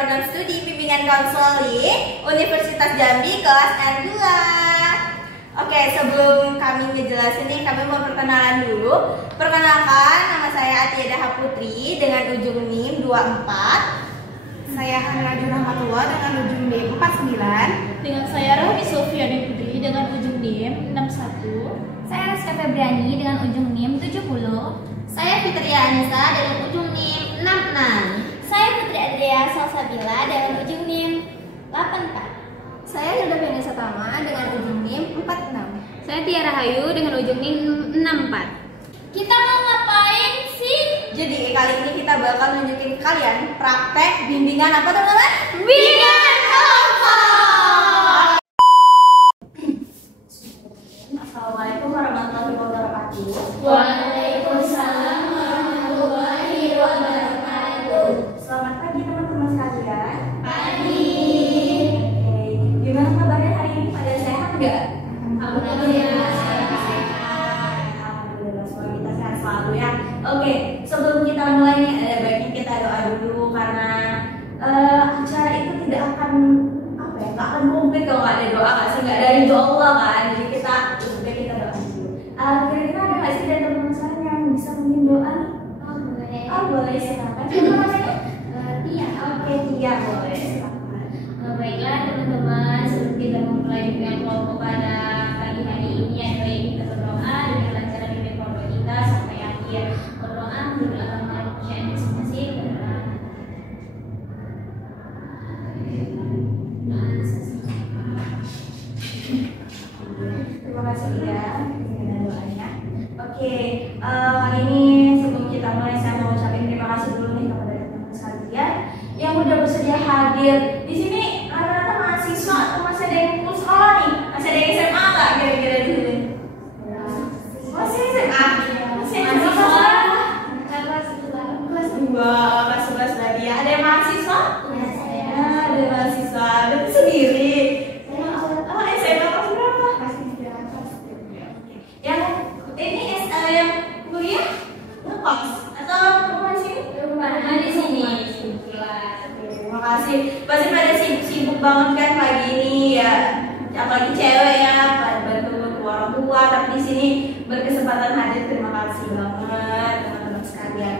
Program Studi Bimbingan Konseling Universitas Jambi kelas N2. Oke, sebelum kami ngejelasin nih, kami mau perkenalan dulu. Perkenalkan, nama saya Atieda Haputri dengan ujung NIM 24. Saya Hanraju Rahmatullah dengan ujung NIM 49. Dengan saya Rahmi Sofiani Putri dengan ujung NIM 61. Saya Rizka Febriani dengan ujung NIM 70. Saya Fitria Anissa dengan ujung NIM 66. Saya Putri Adria Salsabila dengan ujung NIM 84. Saya Hilda Vanessa Tama dengan ujung NIM 46. Saya Tiara Hayu dengan ujung NIM 64. Kita mau ngapain sih? Jadi kali ini kita bakal nunjukin kalian praktek bimbingan apa teman-teman? Bimbingan kelompok. Assalamualaikum warahmatullahi wabarakatuh. Waalaikumsalam warahmatullahi wabarakatuh. Selamat pagi teman-teman sekalian. Pagi. Oke, gimana kabarnya hari ini? Pada sehat nggak? Alhamdulillah. Alhamdulillah, semoga kita sehat selalu ya. Oke, sebelum kita mulai nih, ada baiknya kita doa dulu karena acara itu tidak akan nggak akan komplit kalau nggak ada doa, nggak sih, nggak ada ridho Allah kan. Jadi kita doa dulu. Kira-kira ada nggak sih dari teman-teman saya yang bisa memimpin doa? Boleh, silakan. Siapa namanya? Tia. Oke, Tia, boleh, silakan. Baiklah teman-teman, sebelum kita memulai bimbingan kelompok pada pagi hari ini, ada baik kita berdoa dengan lancar bimbingan kelompok kita sampai akhir. Berdoa menurut agama Malaysia masing-masing. Terima kasih ya dengan doanya. Oke, kali ini sebelum kita mulai saya mau ucapin terima kasih dulu nih kepada teman-teman sekalian yang udah bersedia hadir di sini. Rata-rata mahasiswa atau masih ada yang lulus sekolah nih? Masih ada yang SMA nggak kira-kira di sini? Masih SMA? Masih mahasiswa? Kelas 2, kelas 11 berarti ya. Ada yang mahasiswa? Ada mahasiswa. Berarti sendiri. SMA kelas berapa? Yang ini yang kuliah ngekos atau rumah di sini? Rumah di sini. Terima kasih. Pasti pada sibuk banget kan pagi ini ya. Apalagi cewek ya, pada bantu orang tua. Tapi di sini berkesempatan hadir. Terima kasih banget teman-teman sekalian.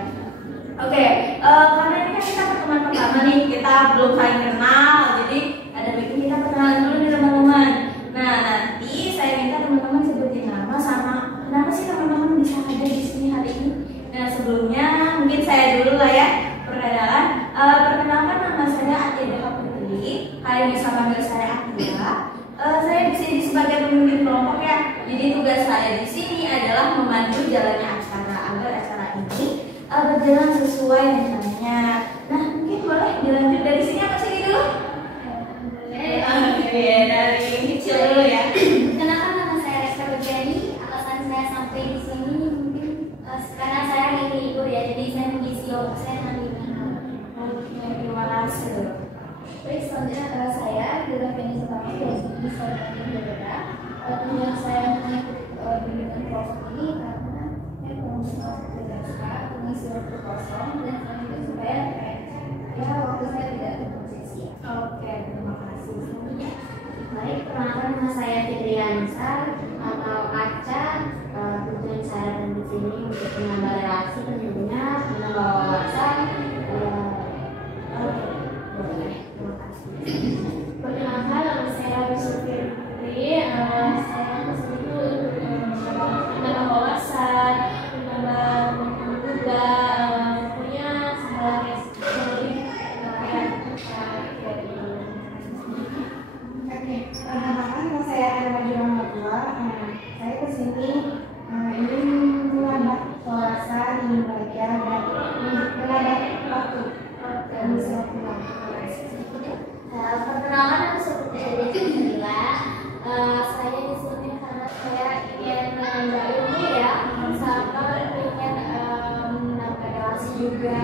Oke, karena ini kan kita pertemuan pertama nih, kita belum saling kenal. Jadi ada baiknya kita perkenalan dulu nih teman-teman. Nah, nanti saya minta teman-teman sebutin nama sama kenapa sih teman-teman bisa ada di sini hari ini. Nah, sebelumnya mungkin saya dulu lah ya perkenalan. Perkenalkan, nama saya Atieda Haputri. Kalian bisa panggil saya Atia. Saya di sini sebagai pemimpin kelompok ya. Jadi tugas saya di sini adalah memandu jalannya acara agar acara ini berjalan sesuai rencananya. Nah, mungkin boleh dilanjut dari sini apa sih dulu? Oke, dari yang kecil dulu ya. Kenalkan, nama saya Rizka Febriani. Alasan saya sampai di sini mungkin karena saya ingin libur ya, jadi saya mengisi waktu saya nanti. Terima kasih. Baik, selanjutnya saya Hilda Vanessa Tama dari Studi Sarjana Berbeda. Tujuan saya mengikuti bimbingan kelompok ini karena saya mau mengisi waktu kosong dan selanjutnya supaya waktu saya tidak terkonsumsi. Oke, terima kasih. Selanjutnya. Baik, perkenalkan nama saya Fitria Anissa atau Aca. Tujuan saya datang di sini untuk menambah relasi, tentunya menambah wawasan. Boleh, terima kasih. Perkenalkan, nama saya Rahmi Sofiani Putri. Saya kesini untuk menambah wawasan, menambah juga punya hal yang Perkenalkan, nama saya Hanraju Rahmatullah. Saya kesini ingin menambah wawasan, ingin belajar dan menambah waktu dan bisa pulang. Perkenalkan, aku seperti Adria. Saya di sini karena saya ingin menambah ilmu ya, sama ingin menambah relasi juga.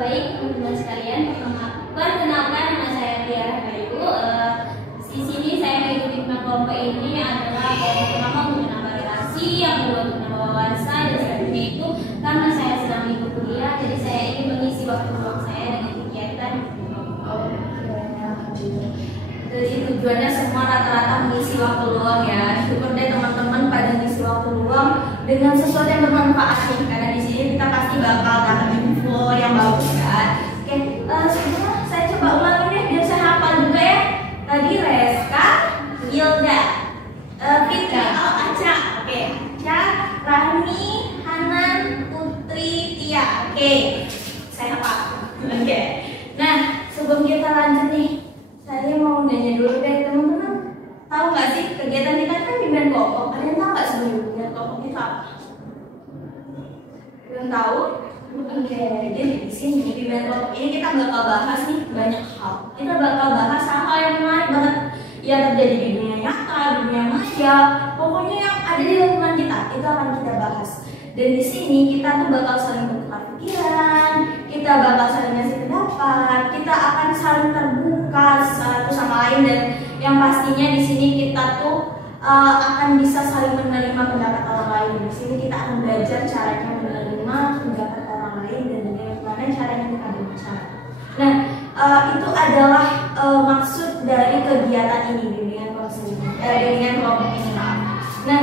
Baik teman-teman sekalian, perkenalkan nama saya Tiara Hayu. Di sini saya mengikuti kelompok ini adalah pertama untuk menambah relasi, yang kedua untuk menambah wawasan, dan selanjutnya itu karena saya sedang libur kuliah, jadi saya ingin mengisi waktu-waktu bermanfaat nih, karena di sini kita pasti bakal dapat info yang bagus kan. Oke, sebelumnya saya coba ulangin deh biar saya hafal juga ya. Tadi Reska, Gilda, Fitri, Aca, oke, Aca, Rani, Hanan, Putri, Tia, oke, saya hafal. Oke, nah sebelum kita lanjut nih, saya mau nanya dulu deh teman-teman. Tahu nggak sih kegiatan kita kan bimbingan kelompok? Ada yang tahu nggak sebelum bimbingan kelompok itu apa? Belum tahu? Oke, jadi di sini bimbingan kelompok ini kita bakal bahas nih banyak hal. Kita bakal bahas hal-hal yang menarik banget yang terjadi di dunia nyata, di dunia maya, pokoknya yang ada di lingkungan kita itu akan kita bahas. Dan di sini kita tuh bakal saling bertukar pikiran, kita bakal saling ngasih pendapat, kita akan saling terbuka satu sama lain, dan yang pastinya di sini kita tuh akan bisa saling menerima pendapat orang lain. Di sini kita akan belajar caranya menerima pendapat orang lain dan bagaimana caranya kita berbicara. Nah, itu adalah maksud dari kegiatan ini, bimbingan kelompok ini. Nah,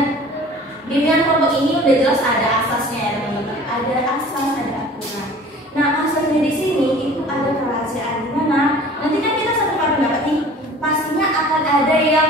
bimbingan kelompok ini udah jelas ada asasnya ya teman-teman. Ada asas, ada aturan. Nah, asasnya di sini itu ada kerahasiaan, di mana nanti kan kita satu pendapat nih, pastinya akan ada yang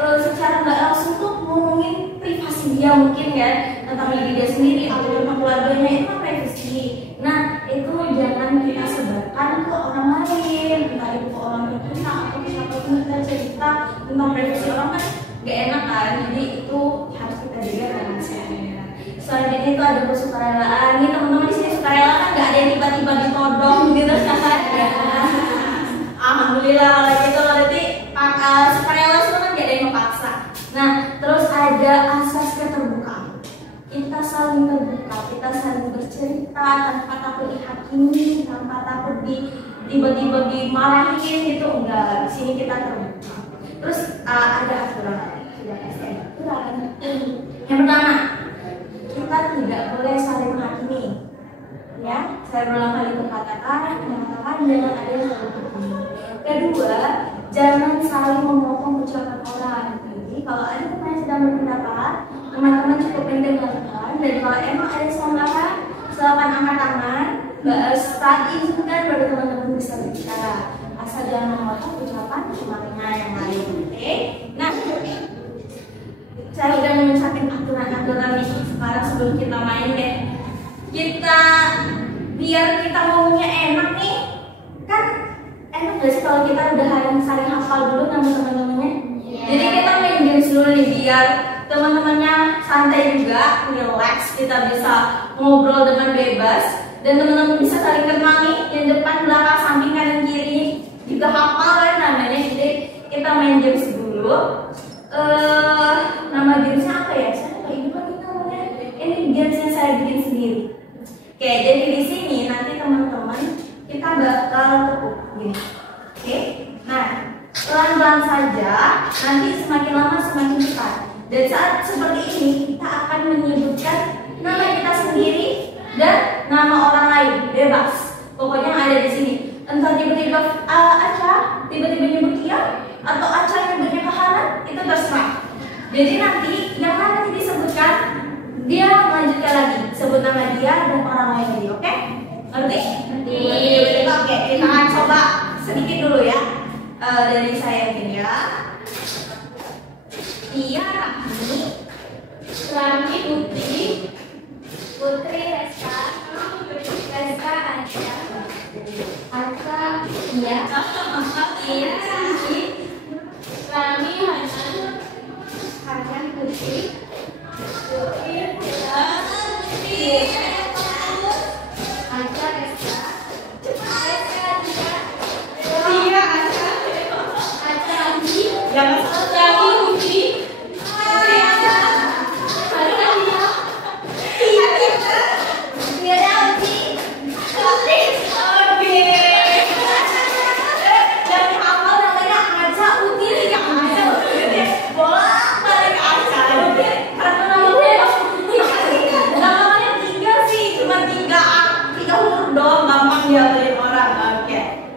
secara nggak langsung tuh ngomongin privasi dia mungkin kan, tentang diri dia sendiri atau tentang keluarganya, itu kan privasi. Nah, itu jangan kita sebarkan ke orang lain, entah itu ke orang tua kita atau ke siapapun kita cerita tentang privasi orang kan gak enak kan. Jadi itu harus kita jaga rahasianya. Selain itu ada kesukarelaan. Nih teman-teman di sini sukarela kan gak ada yang tiba-tiba ditodong gitu kan. Alhamdulillah kalau gitu, berarti sukarela itu kan gak ada yang memaksa. Nah, terus ada asas keterbukaan. Kita saling terbuka, kita saling bercerita tanpa takut dihakimi, tanpa takut tiba-tiba dimarahin gitu, enggak. Di sini kita terbuka. Terus ada aturan, sudah pasti ada aturan. Yang pertama, kita tidak boleh saling menghakimi. Ya, saya berulang kali mengatakan jangan ada yang saling menghakimi. Kedua, jangan saling memotong ucapan orang. Jadi kalau ada teman yang sedang berpendapat, teman-teman cukup mendengarkan, dan kalau emang ada kesalahan, silakan angkat tangan. Saat izinkan baru teman-teman bisa berbicara. Asal jangan memotong ucapan temannya yang lain. Oke? Nah, saya udah mengucapkan aturan-aturan nih. Sekarang sebelum kita main deh, kita biar kita ngomongnya enak nih, kan enak gak sih kalau kita udah saling hafal dulu nama teman-temannya? Jadi kita main games dulu nih biar teman-temannya santai juga, relax, kita bisa ngobrol dengan bebas, dan teman-teman bisa saling kenal nih, yang depan, belakang, samping, kanan, kiri juga hafal kan namanya. Jadi kita main games dulu. Nama gamesnya apa ya? Saya kayak gimana namanya? Ini games yang saya bikin sendiri. Oke, jadi di sini nanti teman-teman kita bakal tepuk gini. Oke, nah pelan-pelan saja, nanti semakin lama semakin cepat. Dan saat seperti ini kita akan menyebutkan nama kita sendiri dan nama orang lain, bebas. Pokoknya yang ada di sini. Entah tiba-tiba Aca tiba-tiba nyebut dia, atau Aca nyebutnya ke Hanan, itu terserah. Jadi nanti yang nanti disebutkan dia melanjutkan lagi, sebut nama dia dan orang lain lagi, oke? Ngerti? Ngerti. Oke, kita akan coba sedikit dulu ya. Dari saya mungkin ya. Tia, Rani, Putri, Reska, Aca, Tia, Rani, Hanan, Putri, Aca, Reska, jangan lagi Putri.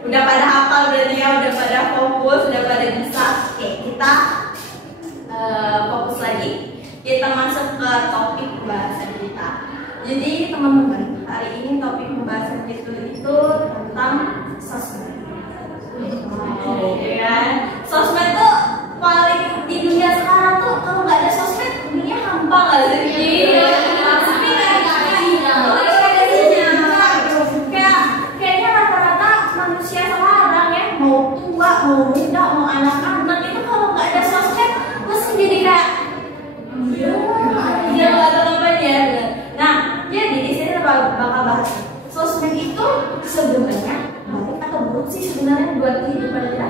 Udah pada hafal berarti ya, udah pada fokus, udah pada bisa. Oke, kita fokus lagi. Kita masuk ke topik bahasan kita. Jadi teman-teman, hari ini topik pembahasan kita itu tentang sosmed. Ya, sosmed tuh paling di dunia sekarang tuh kalau nggak ada sosmed dunia hampa nggak sih? Iya. Tapi kayaknya rata-rata manusia sekarang ya, mau tua, mau muda, mau anak-anak itu kalau nggak ada sosmed pasti jadi kayak dia nggak tahu apa aja. Nah, jadi di sini bakal bahas sosmed itu sebenarnya baik atau buruk sih sebenarnya buat kehidupan kita.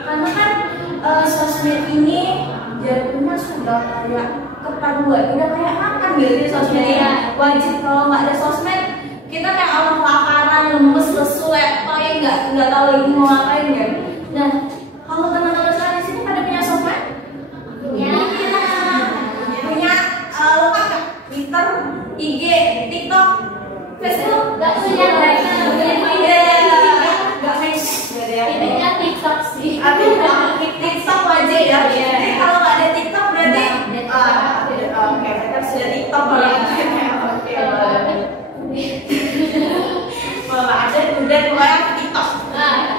Karena kan sosmed ini jadinya sudah kayak kepaduan, udah kayak makan gitu sosmed ya. Wajib kalau nggak ada sosmed kita kayak orang kelaparan, lemes, lesu, kayak nggak tahu lagi mau ngapain kan. Nah, kalau teman-teman sekarang di sini pada punya sosmed? Punya. Punya lengkap nggak? Twitter, IG, TikTok, Facebook? Gak punya banyak. Nggak main gitu ya. Intinya TikTok sih. TikTok wajib ya. Jadi kalau nggak ada TikTok berarti oke, kita sudah TikTok ya. Oke. Kalau nggak ada udah mulai TikTok.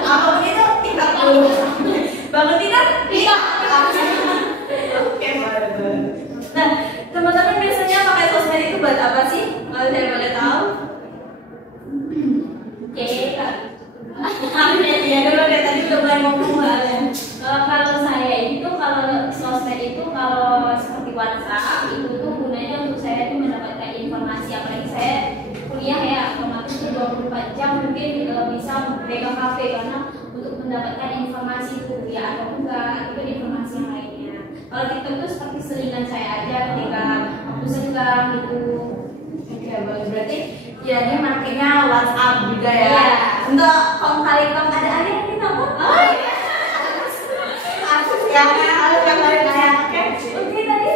Apa begitu? TikTok dulu. Bangun tidur? TikTok. Oke, bagus. Nah, teman-teman biasanya pakai sosmed itu buat apa sih? Kalau saya boleh tahu? Ya dulu deh, tadi udah mulai ngomong ya. Kalau saya itu kalau sosmed itu kalau seperti WhatsApp itu tuh gunanya untuk saya itu mendapatkan informasi, apalagi saya kuliah ya otomatis itu 24 jam mungkin bisa pegang HP karena untuk mendapatkan informasi kuliah atau enggak itu informasi yang lainnya. Kalau TikTok itu seperti selingan saya aja ketika waktu senggang gitu. Oke, bagus. Berarti ya ini makanya WhatsApp juga ya. Untuk kali ada yang kita mau? Oh iya. Ya, harus yang lain ya. Oke tadi.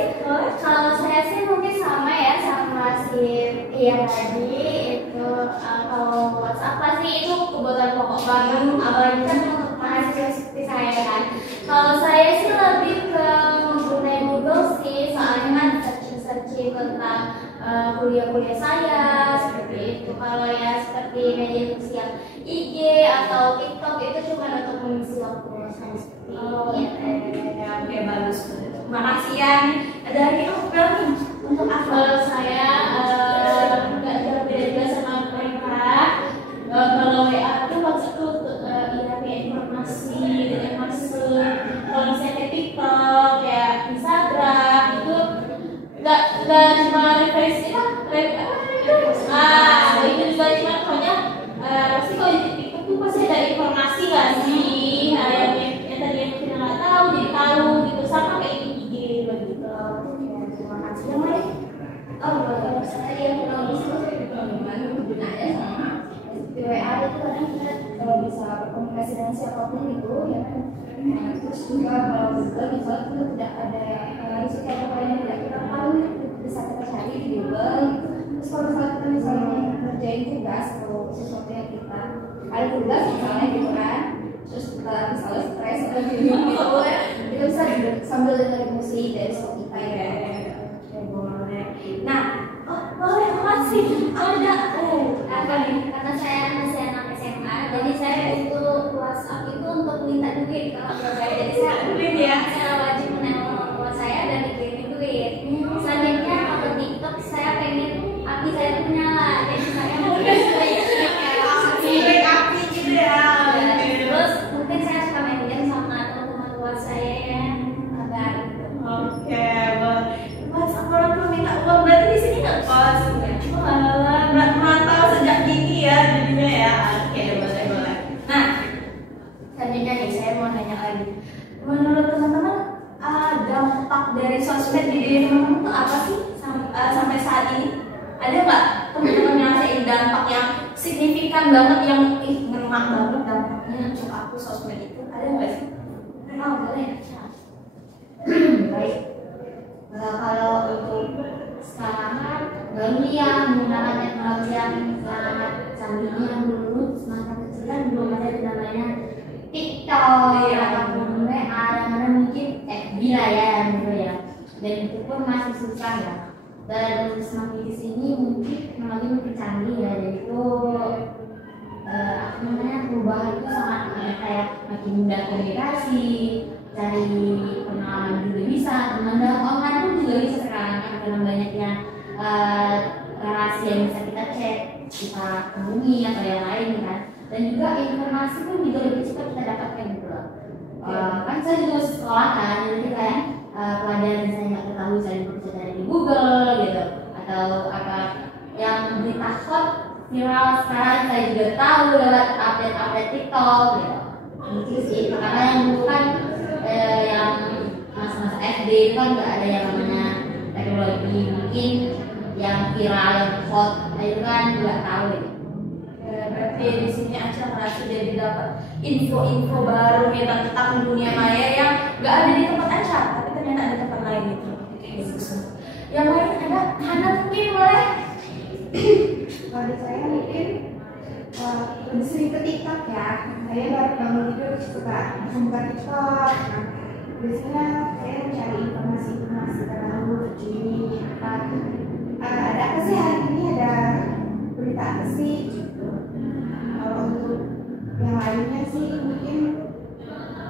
Kalau saya sih mungkin sama ya sama si yang tadi itu kalau WhatsApp pasti itu kebutuhan pokok banget, apalagi kan untuk mahasiswa seperti saya kan. Kalau saya sih lebih ke menggunakan Google sih, soalnya kan searching tentang kuliah-kuliah saya seperti itu. Kalau ya seperti media sosial IG atau TikTok itu cuma untuk mengisi waktu saya seperti Oke, bagus. Terima kasih ya. Ada lagi berarti untuk apa? Kalau saya nggak jauh beda juga sama mereka. Kalau WA itu WhatsApp tuh ya kayak informasi dan masuk. Kalau saya ke TikTok ya Instagram itu nggak cuma referensi itu juga cuma pokoknya pasti kalau di TikTok tuh pasti ada informasi nggak sih yang tadi yang kita nggak tahu jadi tahu gitu, sama kayak IG begitu. Terima kasih. Yang lain? kalau saya yang menulis itu bagaimana penggunaannya sama di WA itu kadang kita bisa berkomunikasi dengan siapapun itu ya kan. Terus juga kalau Google misalnya kita tidak ada riset apa yang tidak kita tahu bisa kita cari di Google. Terus kalau misalnya kita misalnya ngerjain tugas atau sesuatu yang kita ada tugas misalnya gitu kan, terus kita misalnya stres atau gitu kita bisa sambil dengerin musik dari Spotify ya. Nah, boleh makasih. Ada Apa nih? Karena saya masih anak SMA, jadi saya untuk WhatsApp itu untuk minta duit kalau saya. Jadi saya wajib menelpon orang tua saya dan dikirimin duit. Selanjutnya kalau TikTok saya pengen api saya itu nyala, jadi saya mungkin api gitu ya. Terus mungkin saya suka main game sama teman-teman tua saya ya, agar Oke, Mas orang tuh minta uang berarti di sini nggak kos? Merantau sejak dini ya jadinya ya. Oke, boleh. Nah, selanjutnya nih saya mau nanya lagi. Menurut teman-teman, dampak dari sosmed di diri teman-teman itu apa sih sampai saat ini? Ada nggak teman-teman yang ngerasain dampak yang signifikan banget yang ngena banget dampaknya untuk aku sosmed itu? Ada nggak sih? oh boleh. Baik. Kalau untuk sekarang kan baru ya menggunakan teknologi yang sangat canggihnya, dulu semasa kecil kan belum ada namanya TikTok ataupun WA, yang mana mungkin FB lah ya gitu ya. Dan itu pun masih susah ya. Dan semakin di sini mungkin teknologi makin canggih ya, jadi itu perubahan itu sangat kayak makin mudah komunikasi, cari pengalaman juga bisa, teman online pun juga bisa sekarang kan, karena banyaknya relasi yang bisa kita cek, kita hubungi atau yang lain kan. Dan juga informasi pun juga lebih cepat kita dapatkan gitu loh. Kan saya juga sekolah kan, jadi kayak pelajaran yang saya nggak ketahui saya bisa cari di Google gitu, atau apa yang berita hot viral sekarang saya juga tahu lewat update TikTok gitu. Gitu sih, karena yang dulu kan yang masa-masa SD itu kan nggak ada yang namanya teknologi, mungkin yang viral yang hot itu kan nggak tahu gitu. Berarti di sini Aca merasa jadi dapat info-info baru nih tentang dunia maya yang nggak ada di tempat Aca, tapi ternyata ada tempat lain gitu. Yang lain ada Hana mungkin boleh? Kalau saya mungkin lebih sering ke TikTok ya. Saya baru bangun tidur suka buka TikTok. Nah, biasanya saya mencari informasi terbaru terkini. Ada apa sih hari ini? Ada berita apa sih? Kalau untuk yang lainnya sih mungkin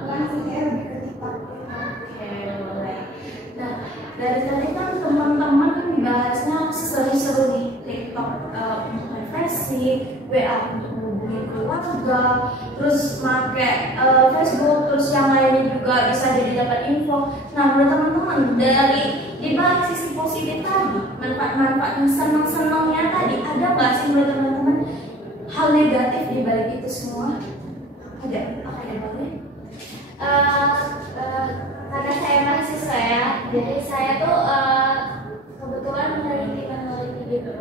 langsung saya lebih ke TikTok. Oke, boleh. Nah, dari tadi kan teman-teman dibahasnya seru-seru di TikTok untuk refleksi, WA untuk menghubungi keluarga, terus pakai Facebook, terus yang lainnya juga bisa jadi dapat info. Nah, menurut teman-teman dari di balik sisi positif tadi, manfaat-manfaat yang senang-senangnya tadi, ada nggak sih menurut teman-teman hal negatif di balik itu semua? Ada? Apa yang boleh? Karena saya mahasiswa ya, jadi saya tuh kebetulan meneliti gitu.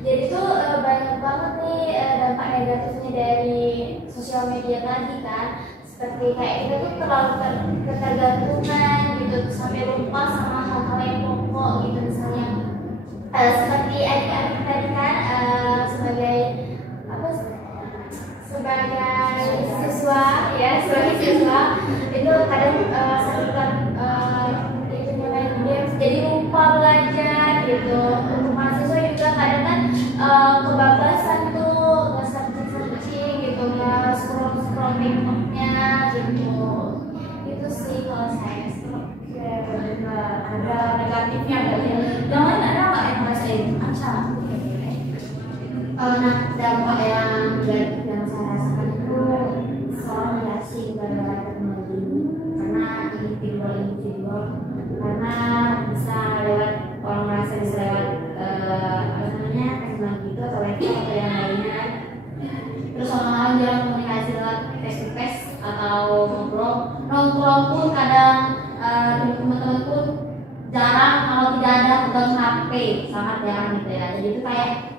Jadi tuh banyak banget nih dampak negatifnya dari sosial media tadi kan. Seperti kayak kita tuh terlalu ketergantungan gitu, sampai lupa sama hal-hal yang pokok gitu, misalnya seperti adik-adik tadi kan sebagai siswa ya, sebagai siswa itu kadang saluran itu main games jadi lupa belajar gitu. Untuk mahasiswa juga kadang kan kebablasan tuh, nggak searching gitu, nggak scroll TikToknya gitu. Itu sih kalau saya. Oke, benar. Ada negatifnya berarti. Yang lain ada nggak yang ngerasain? Aca. Nah, dampak yang negatif yang saya rasakan itu soal relasi gara-gara teknologi ini, karena individual, karena bisa lewat orang merasa bisa lewat teknologi itu atau website atau yang lainnya. Terus orang-orang jarang komunikasi lewat face to face atau nongkrong pun kadang teman-teman pun jarang, kalau tidak ada pegang HP sangat jarang gitu ya. Jadi itu kayak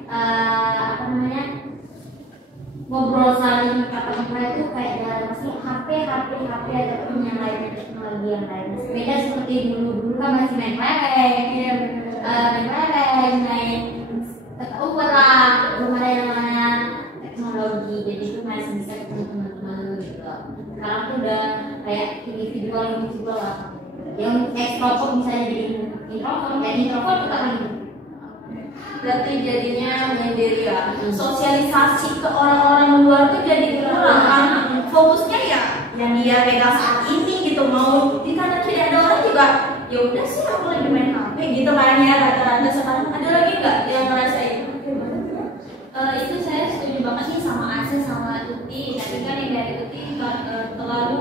ngobrol saling kata-kata itu kayak jalan masih HP aja, pun yang lainnya teknologi yang lain. Beda seperti dulu kan masih main lereng, main umpet lah, belum ada yang namanya teknologi, jadi itu masih bisa ketemu teman-teman gitu. Sekarang tuh udah kayak individual lah. Yang ekstrovert bisa jadi introvert, kayak introvert tetap lagi. Berarti jadinya menyendiri ya. Sosialisasi ke orang-orang luar tuh jadi kurang karena fokusnya ya yang dia pegang saat ini gitu. Mau di kanan kiri ada orang juga, ya udah sih aku lagi main HP gitu kan ya, rata-rata sekarang. Ada lagi nggak yang ngerasain? Itu saya setuju banget nih sama Aca sama Tuti. Tadi kan yang dari Tuti terlalu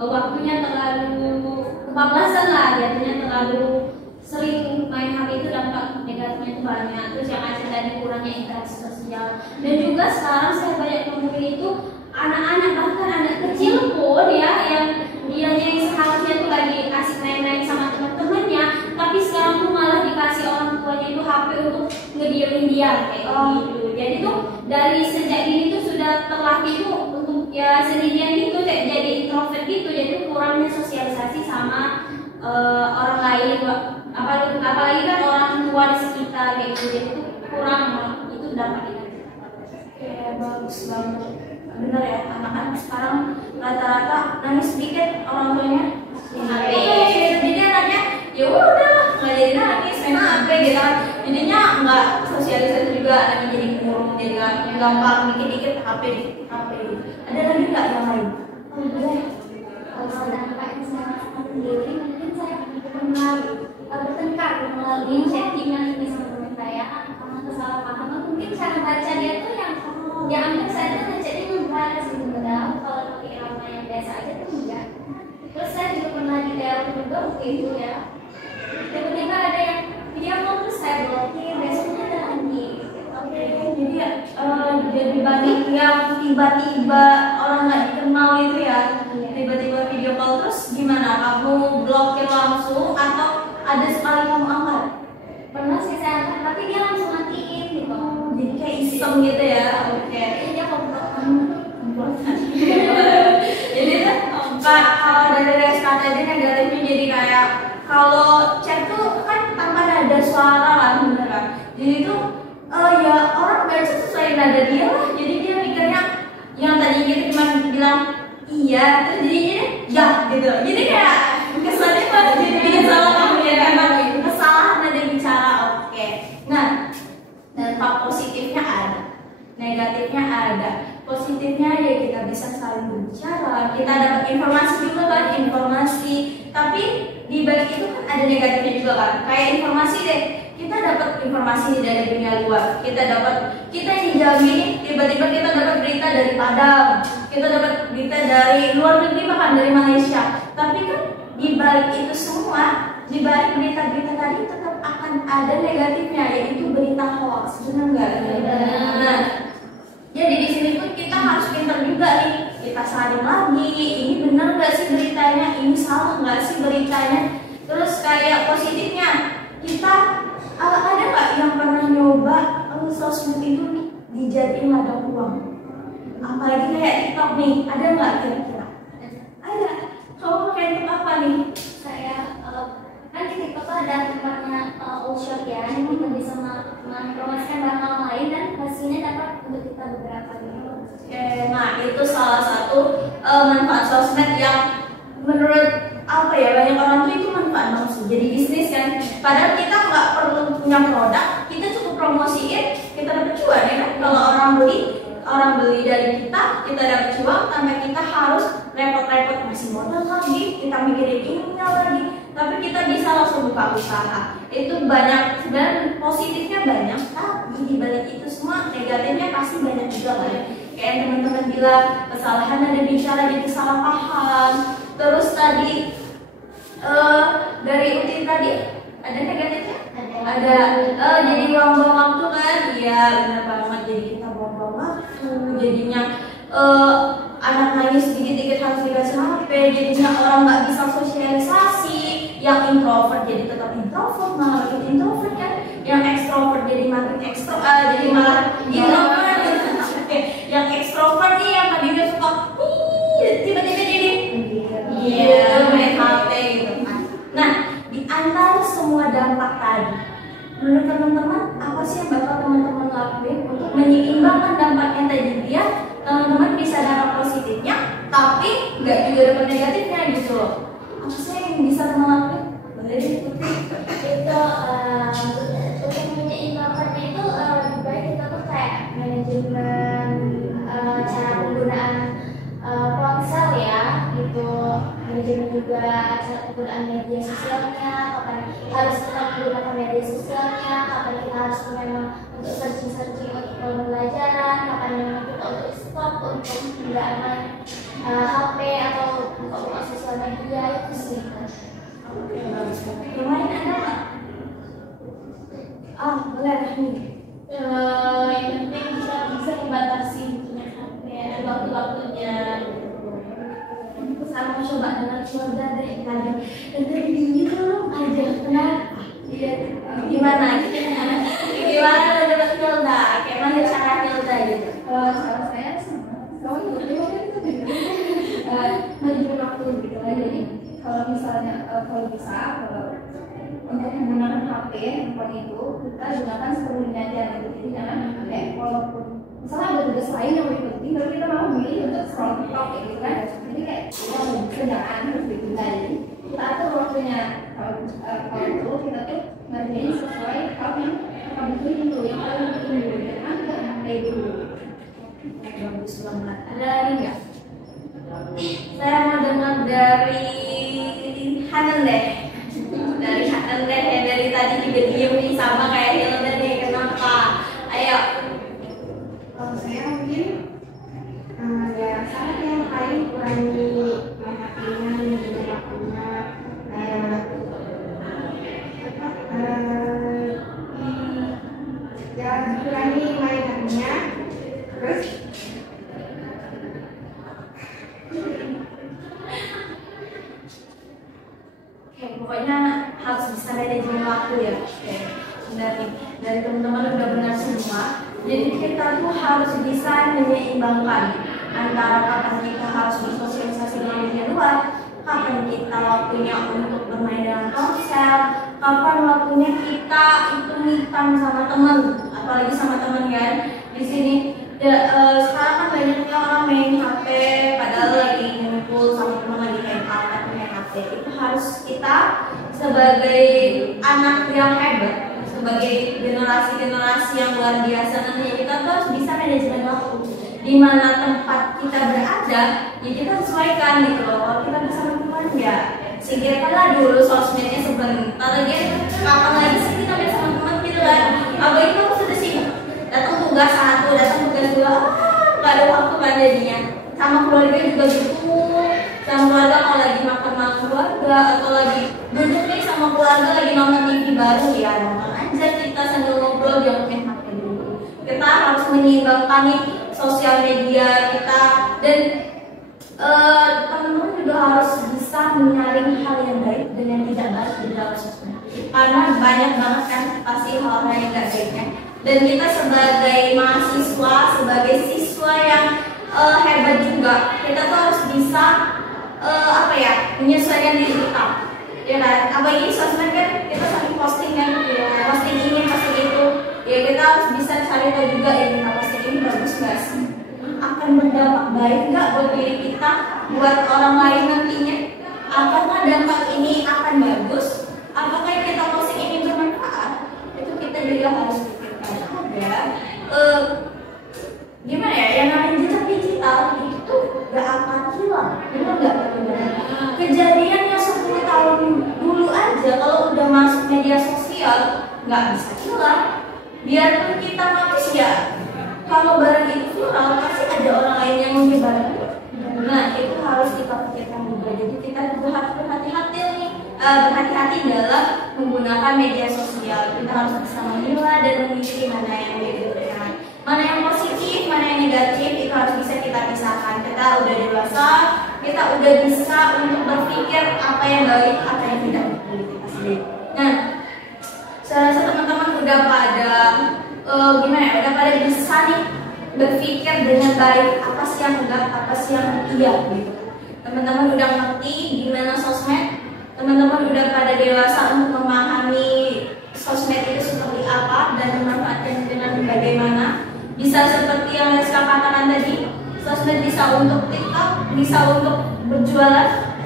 waktunya terlalu kebablasan lah, jadinya terlalu sering main HP itu dampak negatifnya itu banyak. Terus yang Aca tadi kurangnya interaksi sosial, dan juga sekarang saya banyak temuin itu anak-anak, bahkan anak kecil pun ya, yang dianya yang seharusnya tuh lagi asik main-main sama teman-temannya, tapi sekarang tuh malah dikasih orang tuanya itu HP untuk ngediemin dia kayak gitu. Jadi tuh dari sejak dini tuh sudah terlatih tuh untuk ya sendirian gitu, jadi introvert gitu. Jadi kurangnya sosialisasi sama orang lain, apalagi kan orang tua di sekitar kayak gitu. Jadi itu kurang, itu dampaknya. Oke, bagus banget. Bener ya, anak-anak sekarang rata-rata nangis sedikit orang tuanya. Jadi anaknya ya udah nggak jadi nangis main HP gitu kan, jadinya nggak sosialisasi juga, anaknya jadi murung, jadi gampang dikit-dikit HP. Ada lagi nggak yang lain? Kalau sedangkan saya sendiri mungkin saya pernah bertengkar melalui chattingan ini sama teman saya karena kesalahpahaman. Mungkin cara baca dia tuh yang anggap saya tuh ngechatnya ngebahas gitu, padahal kalau pakai nama yang biasa aja tuh enggak. Terus saya juga pernah di telepon juga waktu itu ya, tiba-tiba ada yang video call terus saya blokir, besoknya ada lagi. Oke, jadi banyak yang tiba-tiba orang nggak dikenal itu ya, tiba-tiba video call terus gimana? Kamu blokir langsung atau ada sekali kamu angkat? Pernah sih saya angkat, tapi dia langsung matiin gitu. Jadi kayak iseng gitu ya? Oke. Dia komplot. Jadi Kak, kalau dari Reska tadi negatifnya jadi kayak kalau chat tuh kan tanpa nada suara kan, bener kan? Jadi tuh ya orang baca sesuai nada dia lah. Jadi dia mikirnya yang tadi kita cuma bilang iya, terus jadinya ya gitu. Jadi kayak kesannya malah jadi bikin salah paham ya, karena kesalahan nada bicara. Oke. Nah, dampak positifnya ada, negatifnya ada. Positifnya ya kita bisa saling berbicara, kita dapat informasi juga kan, informasi. Tapi di balik itu kan ada negatifnya juga kan. Kayak informasi deh, kita dapat informasi dari dunia luar, kita dijamin tiba-tiba kita dapat berita dari Padang, kita dapat berita dari luar negeri, bahkan dari Malaysia. Tapi kan di balik itu semua, di balik berita-berita tadi tetap akan ada negatifnya, yaitu berita hoax. Benar nggak? Nah, jadi di sini pun kita harus pintar juga nih, kita saring lagi, ini benar nggak sih beritanya, ini salah nggak sih beritanya. Terus kayak positifnya, kita ada nggak yang pernah nyoba sosmed itu nih dijadiin ladang uang? Apalagi kayak TikTok nih, ada nggak kira-kira? Ada. Kamu pakai TikTok apa nih? Saya kan di TikTok tuh ada tempatnya all shop ya, kita bisa mempromosikan barang lain dan hasilnya dapat untuk kita beberapa gitu. Nah itu salah satu manfaat sosmed yang menurut apa ya, banyak orang tuh itu manfaat banget sih, jadi bisnis kan. Padahal kita nggak perlu punya produk, kita cukup promosiin, kita dapat cuan ya kan. Kalau orang beli dari kita dapat cuan tanpa kita harus repot-repot ngasih modal lagi, kita mikirin ininya lagi. Tapi kita bisa langsung buka usaha. Itu banyak, sebenarnya positifnya banyak, tapi di balik itu semua negatifnya pasti banyak juga kan. Kayak teman-teman bilang kesalahan ada bicara jadi salah paham. Terus tadi dari Uti tadi ada negatifnya? Ada. Jadi buang-buang waktu kan? Iya benar banget. Jadi kita buang-buang waktu. Jadinya anak nangis dikit-dikit harus dikasih HP. Jadinya orang nggak bisa sosialisasi. Yang introvert jadi tetap introvert, malah makin introvert kan. Yang ekstrovert jadi makin jadi malah introvert. Yang ekstrovert nih yang tadinya suka tiba-tiba jadi main HP gitu kan. Nah, di antara semua dampak tadi, menurut teman-teman apa sih yang bakal teman-teman lakuin untuk menyeimbangkan dampak yang tadi dia? Teman-teman bisa dapat positifnya, tapi nggak juga dapat negatifnya gitu loh. Apa sih yang bisa teman lakuin? Boleh diikuti. Itu untuk menyeimbangkannya itu lebih baik kita tuh kayak manajemen cara penggunaan ponsel ya, gitu. Manajemen juga cara penggunaan media sosialnya, kapan harus tetap menggunakan media sosialnya, kapan kita harus memang untuk searching untuk pembelajaran, kapan memang kita untuk stop untuk tidak main HP atau buka sosial media, itu sih. Oke, bagus. Yang lain ada nggak? Boleh nih. Yang penting kita bisa membatasi HP, ada waktu-waktunya. Saya mau coba dengan keluarga deh tadi. Dari dulu aja kenapa? Gimana? Gimana lo dapat Hilda? Kayak mana cara Hilda gitu? Salah saya sama manajemen waktu gitu kan. Jadi kalau misalnya kalau untuk menggunakan HP handphone itu kita gunakan sepenuhnya aja gitu. Jadi jangan walaupun misalnya ada tugas lain yang lebih penting, tapi kita mau memilih untuk scroll TikTok gitu kan. Jadi kayak kita bisa jangan harus ditunda. Jadi kita atur waktu waktunya. Kalau itu kita tuh ngerjain sesuai hal yang kita butuhin dulu, yang kita butuhin dulu, jangan nggak nyantai dulu. Bagus banget. Ada lagi nggak? Saya mau dengar dari Hanan deh. Dari Hanan deh ya, dari tadi juga diem nih sama kayak Hilda nih. Kenapa? Ayo. Kalau saya mungkin ya sama yang lain kurangi hatinya dan juga waktunya, ya kurangi main hatinya, terus Oke, pokoknya harus bisa manajemen waktu ya. Oke, dari teman-teman udah benar semua. Jadi kita tuh harus bisa menyeimbangkan antara kapan kita harus bersosialisasi dengan dunia luar, kapan kita waktunya untuk bermain dengan ponsel, kapan waktunya kita itu me time sama teman, apalagi sama teman kan. Di sini sekarang kan banyaknya orang main HP, padahal lagi ngumpul sama teman lagi main HP. Itu harus kita sebagai anak yang hebat, sebagai generasi yang luar biasa nantinya, kita tuh harus bisa manajemen waktu. Di mana tempat kita berada, ya kita sesuaikan gitu loh. Kalau kita bisa melakukan ya singkirkanlah dulu sosmednya sebentar lagi. Kapan lagi sih kita bisa teman gitu kan? Apa itu sudah sibuk? Datang tugas 1, datang tugas 2, nggak ada waktu kan jadinya. Sama keluarga juga gitu. Sama keluarga kalau lagi makan sama keluarga atau lagi duduk nih sama keluarga lagi nonton TV baru, ya nonton aja kita sambil ngobrol, jangan main HP dulu. Kita harus menyeimbangkan nih sosial media kita, dan teman-teman juga harus bisa menyaring hal yang baik dan yang tidak baik di dalam sosmed, karena banyak banget kan pasti hal-hal yang gak baiknya. Dan kita sebagai mahasiswa, sebagai siswa yang hebat juga, kita tuh harus bisa menyesuaikan diri kita, ya kan? Apalagi sosmed kan kita saling posting kan, ya, posting ini, posting itu, ya kita harus bisa cari tahu juga ya kita posting ini bagus nggak sih, akan berdampak baik nggak buat diri kita, buat orang lain nantinya. Apakah dampak ini akan bagus? Apakah yang kita posting ini bermanfaat? Itu kita juga harus pikirkan. Gimana ya, yang namanya jejak digital itu gak akan hilang, benar nggak? Kejadian yang 10 tahun dulu aja kalau udah masuk media sosial nggak bisa hilang. Biarpun kita manusia, kalau barang itu viral pasti ada orang lain yang menyebarkan. Nah itu harus kita pikirkan juga. Jadi kita juga harus berhati-hati nih, berhati-hati dalam menggunakan media sosial. Kita harus bisa memilah dan memilih mana yang dibutuhkan, mana yang positif, mana yang negatif. Itu harus bisa kita pisahkan. Kita udah dewasa, kita udah bisa untuk berpikir apa yang baik, apa yang tidak baik kita sendiri. Nah, saya rasa teman-teman udah pada udah pada bisa nih berpikir dengan baik, apa sih yang enggak, apa sih yang iya gitu. Teman-teman udah ngerti gimana sosmed, teman-teman udah pada dewasa untuk memahami sosmed itu seperti apa dan memanfaatkan dengan bagaimana. Bisa seperti yang Reska katakan tadi, sosmed bisa untuk TikTok, bisa untuk berjualan,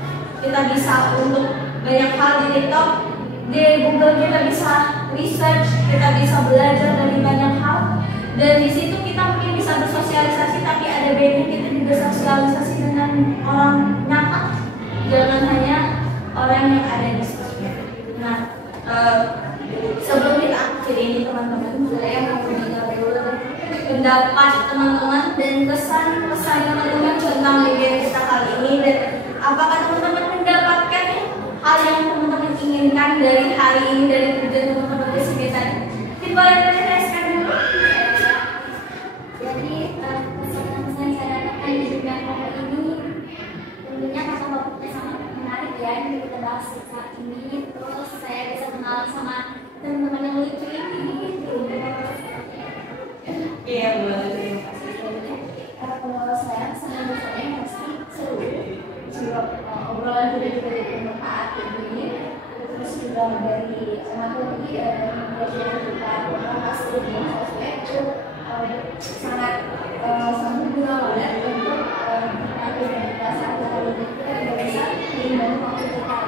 kita bisa untuk banyak hal di TikTok, di Google kita bisa research, kita bisa belajar dari banyak hal, dan di situ kita mungkin bisa bersosialisasi, tapi ada baiknya kita juga sosialisasi dengan orang nyata, jangan hanya orang yang ada di sosmed. Nah, sebelum kita akhiri ini teman-teman, saya mau mendengar dulu pendapat teman-teman dan kesan-kesan teman-teman tentang webinar kita kali ini, dan apakah teman-teman mendapatkan hal yang teman-teman inginkan dari hari ini, dari tujuan teman-teman di sini tadi. Boleh dijelaskan dulu? Jadi pesan-pesan saya dapatkan di webinar ini tentunya kata topiknya sangat menarik ya, yang kita bahas saat ini. Terus saya bisa kenal sama teman-teman yang lucu ini. Iya, boleh. Kalau saya senang saya pasti seru. Obrolan kita juga jadi bermanfaat ini. Terus juga dari materi dari kita bahas di sosmed itu sangat berguna banget untuk kita saat hari ini kita juga bisa mengimbang waktu kita.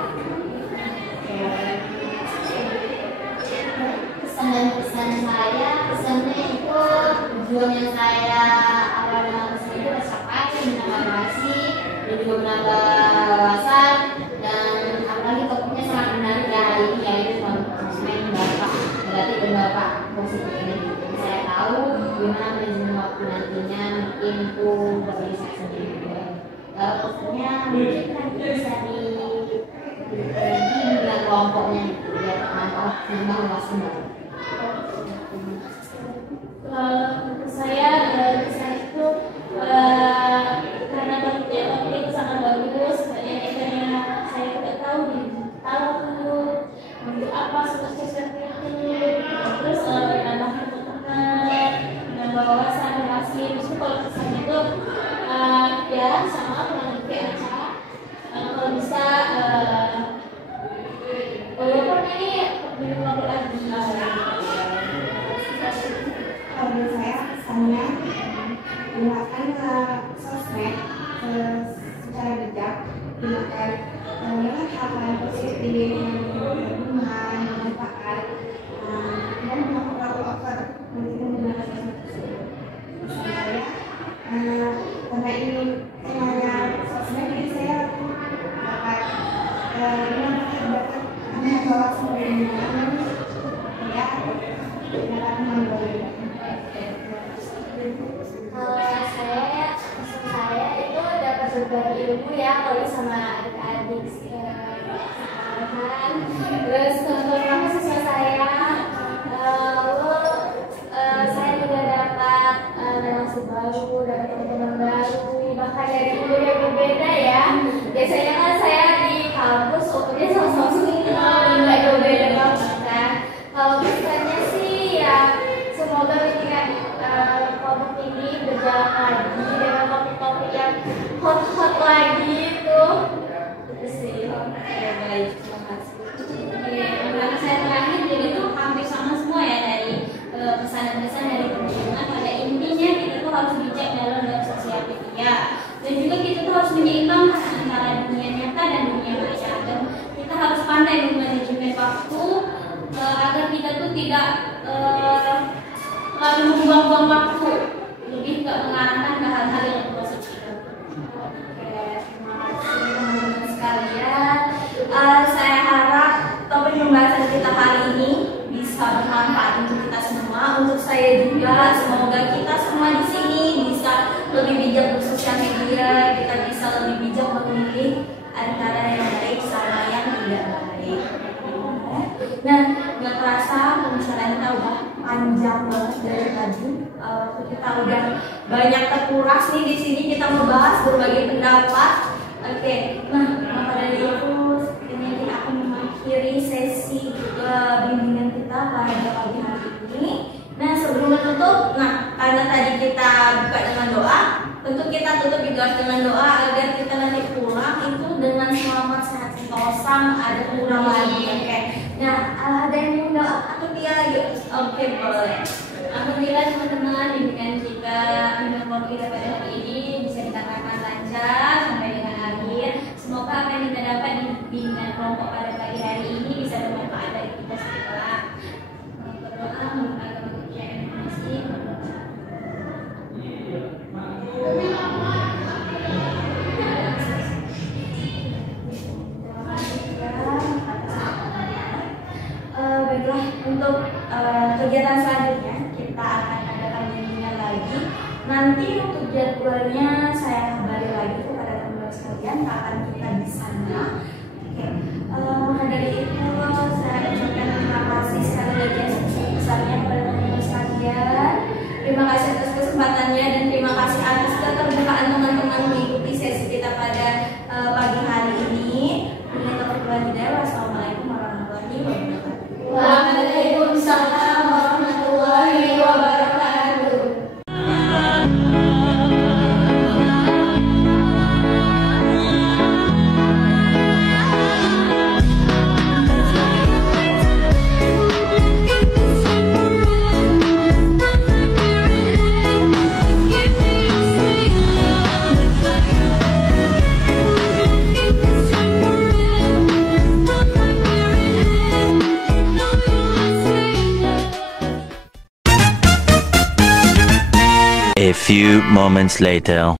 juga menambah wawasan, dan apalagi topiknya sangat menarik ya hari ini, yaitu manajemen dampak. Berarti berdampak positif ini. Saya tahu gimana manajemen waktu nantinya mungkin itu bagi saya sendiri juga. Pokoknya mungkin nanti bisa di dengan kelompoknya gitu, biar nambah wawasan. Untuk saya itu karena topik itu sangat bagus, saya tidak tahu untuk apa seperti itu, terus menambah pengetahuan, menambah wawasan, relasi. Justru kalau pesan itu ya sama kurang lebih aja. Kalau bisa walaupun ini belum lagi. Kalau saya pesannya gunakan sosmed secara bijak, gunakan hal-hal positif yang berguna, bermanfaat, dan jangan terlalu over ketika menggunakan sosmed tersebut. Pesan saya karena ini temanya sosmed, jadi saya dapat membawa sumber ya dapat mengambil. Kalau saya itu dapat berbagi ilmu ya, kalau sama adik-adik sekalian. Terus teman-teman siswa saya, lalu saya juga dapat relasi baru, dapat teman-teman baru, bahkan dari budaya berbeda ya. Biasanya kan saya di kampus waktunya sama-sama semua, nggak beda banget kan. Kalau pesannya sih ya semoga ketika kelompok ini berjalan lagi dengan topik-topik yang hot-hot lagi itu sih. Ya, baik, terima kasih. Karena saya terakhir jadi itu hampir sama semua ya dari pesan-pesan dari teman-teman. Pada intinya kita tuh harus bijak dalam bersosial media, dan juga kita tuh harus menyeimbangkan antara dunia nyata dan dunia maya. Dan kita harus pandai memanajemen waktu agar kita tuh tidak lalu membuang-buang waktu, lebih ke mengarahkan ke hal-hal yang positif. Oke, terima kasih teman-teman sekalian. Saya harap topik pembahasan kita hari ini bisa bermanfaat untuk kita semua, untuk saya juga. Semoga kita semua di sini bisa lebih bijak bersosial media, kita bisa lebih bijak memilih antara yang baik sama yang tidak baik. Nah, nggak terasa pembicaraan kita udah panjang banget dari tadi. Kita udah banyak terkuras nih di sini, kita membahas berbagai pendapat. Oke, nah maka dari itu ini akan mengakhiri sesi bimbingan kita pada pagi hari ini. Nah, sebelum menutup, karena tadi kita buka dengan doa, tentu kita tutup juga dengan doa agar kita nanti pulang itu dengan selamat, sehat, sentosa, ada kurang lagi. Oke. Nah, ada yang mau doa atau dia lagi? Oke, boleh. Alhamdulillah teman-teman, bimbingan kita kelompok kita pada hari ini bisa dikatakan lancar sampai dengan akhir. Semoga apa yang kita dapat di bimbingan kelompok pada pagi hari ini bisa bermanfaat bagi kita semua. Berdoa menggunakan kepercayaan masih. Baiklah, untuk kegiatan selanjutnya kita akan adakan bimbingan lagi. Nanti untuk jadwalnya saya kabari lagi kepada teman-teman sekalian kapan kita di sana. Oke, maka dari itu saya ucapkan terima kasih sekali lagi yang sebesar-besarnya kepada teman-teman sekalian. Terima kasih atas kesempatannya dan terima kasih atas keterbukaan teman-teman mengikuti sesi kita pada pagi hari ini. Wassalamualaikum warahmatullahi wabarakatuh. Waalaikumsalam warahmatullahi wabarakatuh. A few moments later.